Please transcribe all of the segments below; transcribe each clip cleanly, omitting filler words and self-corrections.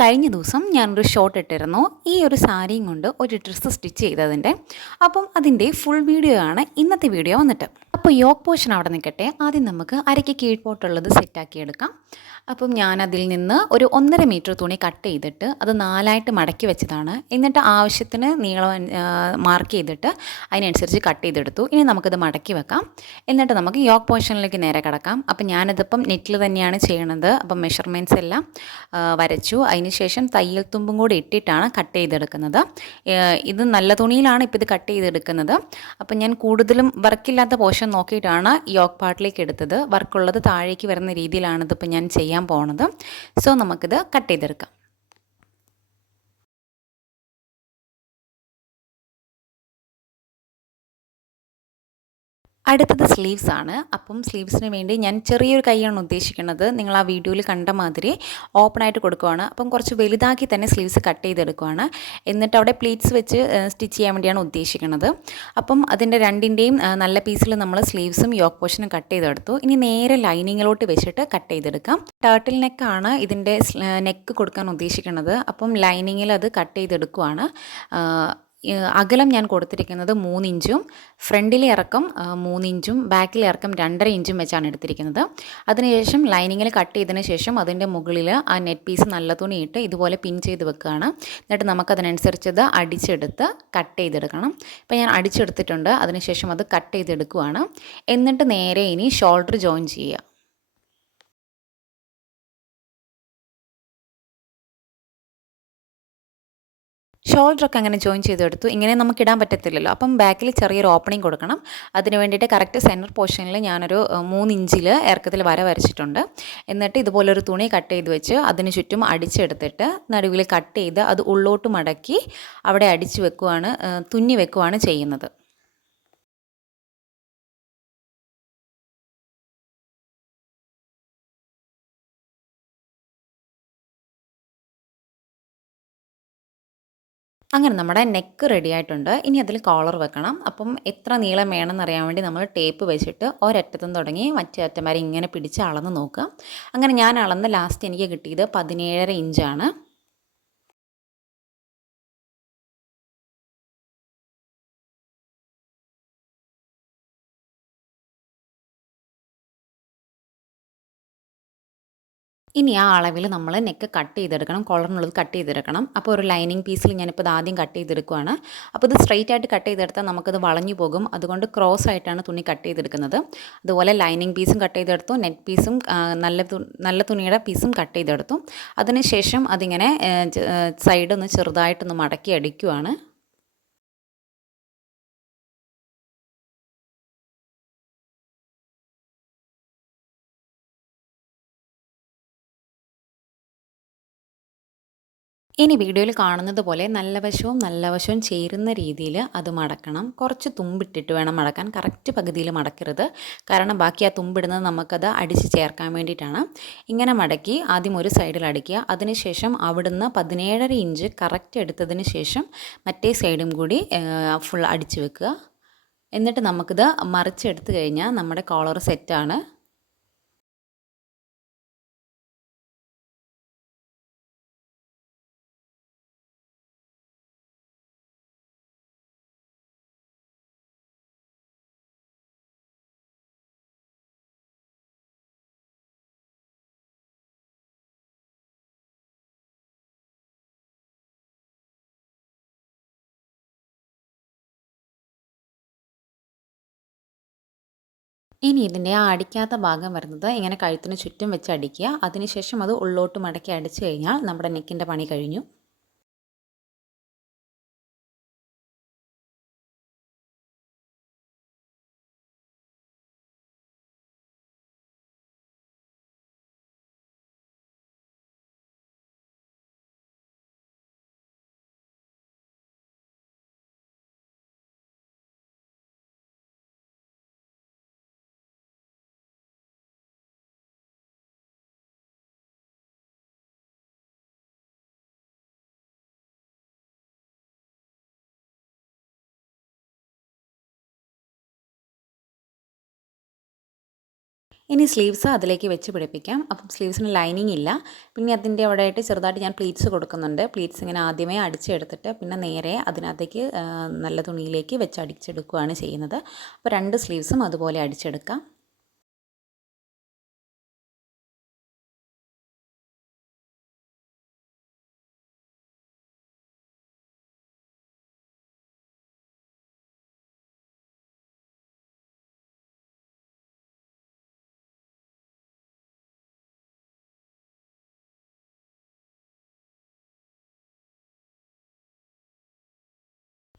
കഴിഞ്ഞ ദിവസം ഞാനൊരു ഷോട്ട് ഇട്ടിരുന്നു ഈ ഒരു സാരിയും കൊണ്ട് ഒരു ഡ്രസ്സ് സ്റ്റിച്ച് ചെയ്തതിൻ്റെ. അപ്പം അതിൻ്റെ ഫുൾ വീഡിയോ ആണ് ഇന്നത്തെ വീഡിയോ വന്നിട്ട്. അപ്പോൾ യോക്ക് പോർഷൻ അവിടെ നിൽക്കട്ടെ. ആദ്യം നമുക്ക് അരയ്ക്ക് കീഴ്പോട്ടുള്ളത് സെറ്റാക്കി എടുക്കാം. അപ്പം ഞാനതിൽ നിന്ന് ഒരു 1.5 മീറ്റർ തുണി കട്ട് ചെയ്തിട്ട് അത് 4ആയിട്ട് മടക്കി വെച്ചതാണ്. എന്നിട്ട് ആവശ്യത്തിന് നീളം മാർക്ക് ചെയ്തിട്ട് അതിനനുസരിച്ച് കട്ട് ചെയ്തെടുത്തു. ഇനി നമുക്കിത് മടക്കി വെക്കാം. എന്നിട്ട് നമുക്ക് യോക്ക് പോർഷനിലേക്ക് നേരെ കിടക്കാം. അപ്പം ഞാനിതിപ്പം നെറ്റിൽ തന്നെയാണ് ചെയ്യണത്. അപ്പം മെഷർമെൻറ്റ്സ് എല്ലാം വരച്ചു. അതിന് ശേഷം തയ്യൽ തുമ്പും കൂടി ഇട്ടിട്ടാണ് കട്ട് ചെയ്തെടുക്കുന്നത്. ഇത് നല്ല തുണിയിലാണ് ഇപ്പോൾ ഇത് കട്ട് ചെയ്തെടുക്കുന്നത്. അപ്പം ഞാൻ കൂടുതലും വർക്കില്ലാത്ത പോർഷൻ നോക്കിയിട്ടാണ് യോക്ക് പാർട്ടിലേക്ക് എടുത്തത്. വർക്കുള്ളത് താഴേക്ക് വരുന്ന രീതിയിലാണ് ഇതിപ്പോൾ ഞാൻ ചെയ്യാൻ പോണത്. സോ നമുക്കിത് കട്ട് ചെയ്തെടുക്കാം. അടുത്തത് സ്ലീവ്സ് ആണ്. അപ്പം സ്ലീവ്സിന് വേണ്ടി ഞാൻ ചെറിയൊരു കൈയാണ് ഉദ്ദേശിക്കുന്നത്. നിങ്ങൾ ആ വീഡിയോയിൽ കണ്ട മാതിരി ഓപ്പണായിട്ട് കൊടുക്കുവാണ്. അപ്പം കുറച്ച് വലുതാക്കി തന്നെ സ്ലീവ്സ് കട്ട് ചെയ്തെടുക്കുവാണ്. എന്നിട്ട് അവിടെ പ്ലീറ്റ്സ് വെച്ച് സ്റ്റിച്ച് ചെയ്യാൻ വേണ്ടിയാണ് ഉദ്ദേശിക്കുന്നത്. അപ്പം അതിൻ്റെ രണ്ടിൻ്റെയും നല്ല പീസിൽ നമ്മൾ സ്ലീവ്സും യോക്ക് പോർഷനും കട്ട് ചെയ്തെടുത്തു. ഇനി നേരെ ലൈനിങ്ങിലോട്ട് വെച്ചിട്ട് കട്ട് ചെയ്തെടുക്കാം. ടേർട്ടിൽ നെക്കാണ് ഇതിൻ്റെ നെക്ക് കൊടുക്കാൻ ഉദ്ദേശിക്കുന്നത്. അപ്പം ലൈനിങ്ങിൽ അത് കട്ട് ചെയ്തെടുക്കുവാണ്. അകലം ഞാൻ കൊടുത്തിരിക്കുന്നത് 3 ഇഞ്ചും ഫ്രണ്ടിലെ ഇറക്കം 3 ഇഞ്ചും ബാക്കിലെ ഇറക്കം 2.5 ഇഞ്ചും വെച്ചാണ് എടുത്തിരിക്കുന്നത്. അതിനുശേഷം ലൈനിങ്ങിൽ കട്ട് ചെയ്തതിന് ശേഷം അതിൻ്റെ മുകളിൽ ആ നെറ്റ് പീസ് നല്ല തുണിയിട്ട് ഇതുപോലെ പിൻ ചെയ്ത് വെക്കുകയാണ്. എന്നിട്ട് നമുക്കതിനനുസരിച്ചത് അടിച്ചെടുത്ത് കട്ട് ചെയ്തെടുക്കണം. ഇപ്പോൾ ഞാൻ അടിച്ചെടുത്തിട്ടുണ്ട്. അതിനുശേഷം അത് കട്ട് ചെയ്തെടുക്കുകയാണ്. എന്നിട്ട് നേരെ ഇനി ഷോൾഡർ ജോയിൻ ചെയ്യുക. ഷോൾഡറൊക്കെ അങ്ങനെ ജോയിൻ ചെയ്തെടുത്തു. ഇങ്ങനെ നമുക്ക് ഇടാൻ പറ്റത്തില്ലല്ലോ. അപ്പം ബാക്കിൽ ചെറിയൊരു ഓപ്പണിംഗ് കൊടുക്കണം. അതിന് വേണ്ടിയിട്ട് കറക്റ്റ് സെൻറ്റർ പോർഷനിൽ ഞാനൊരു 3 ഇഞ്ചിൽ ഇറക്കത്തിൽ വര വരച്ചിട്ടുണ്ട്. എന്നിട്ട് ഇതുപോലൊരു തുണി കട്ട് ചെയ്ത് വെച്ച് അതിന് ചുറ്റും അടിച്ചെടുത്തിട്ട് നടുവിൽ കട്ട് ചെയ്ത് അത് ഉള്ളോട്ട് മടക്കി അവിടെ അടിച്ച് വെക്കുവാണ്, തുന്നി വെക്കുവാണ് ചെയ്യുന്നത്. അങ്ങനെ നമ്മുടെ നെക്ക് റെഡി ആയിട്ടുണ്ട്. ഇനി അതിൽ കോളർ വെക്കണം. അപ്പം എത്ര നീളം വേണമെന്ന് അറിയാൻ വേണ്ടി നമ്മൾ ടേപ്പ് വെച്ചിട്ട് ഒരറ്റത്തും തുടങ്ങി മറ്റേ അറ്റം വരെ ഇങ്ങനെ പിടിച്ച് അളന്ന് നോക്കുക. അങ്ങനെ ഞാൻ അളന്ന് ലാസ്റ്റ് എനിക്ക് കിട്ടിയത് 17.5 ഇഞ്ചാണ്. ഇനി ആ അളവിൽ നമ്മൾ നെക്ക് കട്ട് ചെയ്തെടുക്കണം. കോളറിനുള്ളത് കട്ട് ചെയ്തെടുക്കണം. അപ്പോൾ ഒരു ലൈനിങ് പീസിൽ ഞാനിപ്പോൾ ഇത് ആദ്യം കട്ട് ചെയ്തെടുക്കുകയാണ്. അപ്പോൾ ഇത് സ്ട്രെയിറ്റ് ആയിട്ട് കട്ട് ചെയ്തെടുത്താൽ നമുക്കത് വളഞ്ഞു പോകും. അതുകൊണ്ട് ക്രോസ് ആയിട്ടാണ് തുണി കട്ട് ചെയ്തെടുക്കുന്നത്. അതുപോലെ ലൈനിങ് പീസും കട്ട് ചെയ്തെടുത്തു, നെറ്റ് പീസും നല്ല തുണിയുടെ പീസും കട്ട് ചെയ്തെടുത്തു. അതിനുശേഷം അതിങ്ങനെ സൈഡൊന്ന് ചെറുതായിട്ടൊന്ന് മടക്കി അടിക്കുവാണ്. ഇനി വീഡിയോയിൽ കാണുന്നത് പോലെ നല്ല വശവും ചേരുന്ന രീതിയിൽ അത് മടക്കണം. കുറച്ച് തുമ്പിട്ടിട്ട് വേണം മടക്കാൻ. കറക്റ്റ് പകുതിയിൽ മടക്കരുത്. കാരണം ബാക്കി ആ തുമ്പിടുന്നത് നമുക്കത് അടിച്ച് ചേർക്കാൻ വേണ്ടിയിട്ടാണ്. ഇങ്ങനെ മടക്കി ആദ്യം ഒരു സൈഡിൽ അടിക്കുക. അതിനുശേഷം അവിടുന്ന് 17.5 ഇഞ്ച് കറക്റ്റ് എടുത്തതിന് ശേഷം മറ്റേ സൈഡും കൂടി ഫുൾ അടിച്ച് വെക്കുക. എന്നിട്ട് നമുക്കിത് മറിച്ചെടുത്ത് കഴിഞ്ഞാൽ നമ്മുടെ കോളർ സെറ്റാണ്. ഇനി ഇതിൻ്റെ ആ അടിക്കാത്ത ഭാഗം വരുന്നത് ഇങ്ങനെ കഴുത്തിന് ചുറ്റും വെച്ച് അടിക്കുക. അതിനുശേഷം അത് ഉള്ളോട്ട് മടക്കി അടിച്ചു കഴിഞ്ഞാൽ നമ്മുടെ നെക്കിൻ്റെ പണി കഴിഞ്ഞു. ഇനി സ്ലീവ്സ് അതിലേക്ക് വെച്ച് പിടിപ്പിക്കാം. അപ്പം സ്ലീവ്സിന് ലൈനിങ് ഇല്ല. പിന്നെ അതിൻ്റെ അവിടെയായിട്ട് ചെറുതായിട്ട് ഞാൻ പ്ലീറ്റ്സ് കൊടുക്കുന്നുണ്ട്. പ്ലീറ്റ്സ് ഇങ്ങനെ ആദ്യമേ അടിച്ചെടുത്തിട്ട് പിന്നെ നേരെ അതിനകത്തേക്ക് നല്ല തുണിയിലേക്ക് വെച്ച് അടിച്ചെടുക്കുകയാണ് ചെയ്യുന്നത്. അപ്പോൾ 2 സ്ലീവ്സും അതുപോലെ അടിച്ചെടുക്കാം.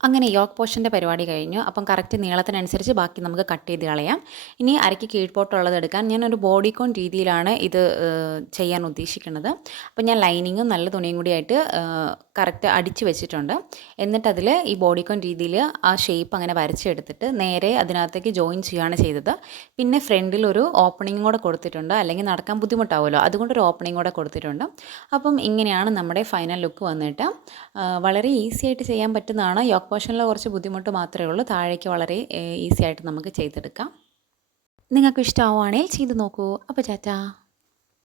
അങ്ങനെ യോക്ക് പോർഷൻ്റെ പരിപാടി കഴിഞ്ഞു. അപ്പം കറക്റ്റ് നീളത്തിനനുസരിച്ച് ബാക്കി നമുക്ക് കട്ട് ചെയ്ത് കളയാം. ഇനി അരയ്ക്ക് കീഴ്പോട്ടുള്ളത് എടുക്കാൻ ഞാനൊരു ബോഡിക്കോൺ രീതിയിലാണ് ഇത് ചെയ്യാൻ ഉദ്ദേശിക്കുന്നത്. അപ്പം ഞാൻ ലൈനിങ്ങും നല്ല തുണിയും കൂടിയായിട്ട് കറക്റ്റ് അടിച്ച് വെച്ചിട്ടുണ്ട്. എന്നിട്ടതിൽ ഈ ബോഡിക്കോൺ രീതിയിൽ ആ ഷേപ്പ് അങ്ങനെ വരച്ചെടുത്തിട്ട് നേരെ അതിനകത്തേക്ക് ജോയിൻ ചെയ്യുകയാണ് ചെയ്തത്. പിന്നെ ഫ്രണ്ടിൽ ഒരു ഓപ്പണിംഗ് കൂടെ കൊടുത്തിട്ടുണ്ട്. അല്ലെങ്കിൽ നടക്കാൻ ബുദ്ധിമുട്ടാവുമല്ലോ, അതുകൊണ്ടൊരു ഓപ്പണിംഗ് കൂടെ കൊടുത്തിട്ടുണ്ട്. അപ്പം ഇങ്ങനെയാണ് നമ്മുടെ ഫൈനൽ ലുക്ക് വന്നിട്ട്. വളരെ ഈസി ആയിട്ട് ചെയ്യാൻ പറ്റുന്നതാണ്. യോക്ക് പോർഷനിൽ കുറച്ച് ബുദ്ധിമുട്ട് മാത്രമേ ഉള്ളൂ. താഴേക്ക് വളരെ ഈസി ആയിട്ട് നമുക്ക് ചെയ്തെടുക്കാം. നിങ്ങൾക്ക് ഇഷ്ടമാവുകയാണെങ്കിൽ ചെയ്ത് നോക്കൂ. അപ്പോൾ ടാറ്റാ.